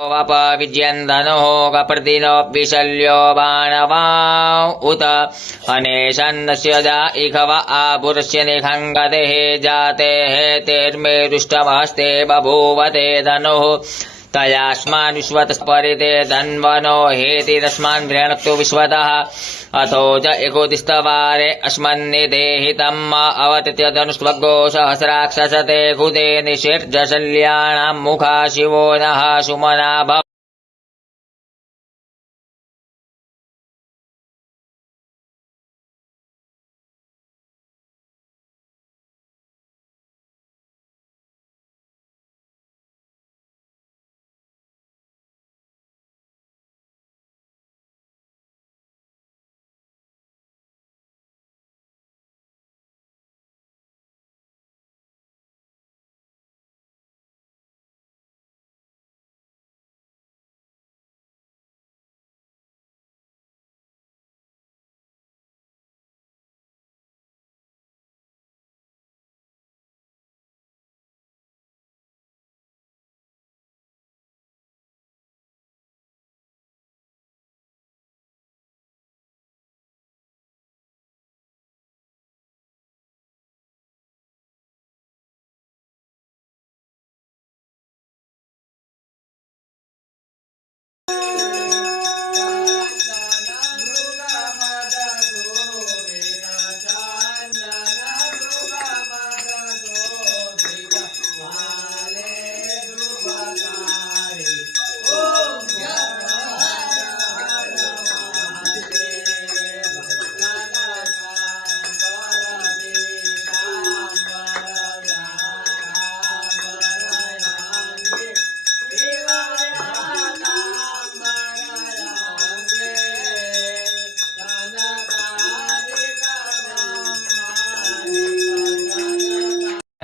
वप विज्यन्दनुः कप्रतिनो विशल्यो बाणवा उत अनेशन्नस्य जा इखव आपुरुष्य निखङ्गतेः जातेः तेर्मे दुष्टमस्ते बभूवते धनुः तयास्मान्विश्वतस्परिते धन्वनो हेति तस्मान् गृह्णक्तु विश्वतः अथो च एकोदिस्तवारे अस्मन्निदेहितम् अवतित्य धनुष्वगो सहस्राक्षसते कुते निषिर्जशल्याणाम् मुखा शिवो नः सुमना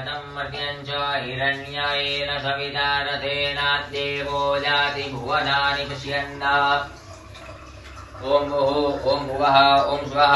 भव मर्त्यञ्च हिरण्येन सविता रथेनाद्देवो जाति भुवनानि पश्यन् ॐ भुः ॐ भुवः ॐ स्वः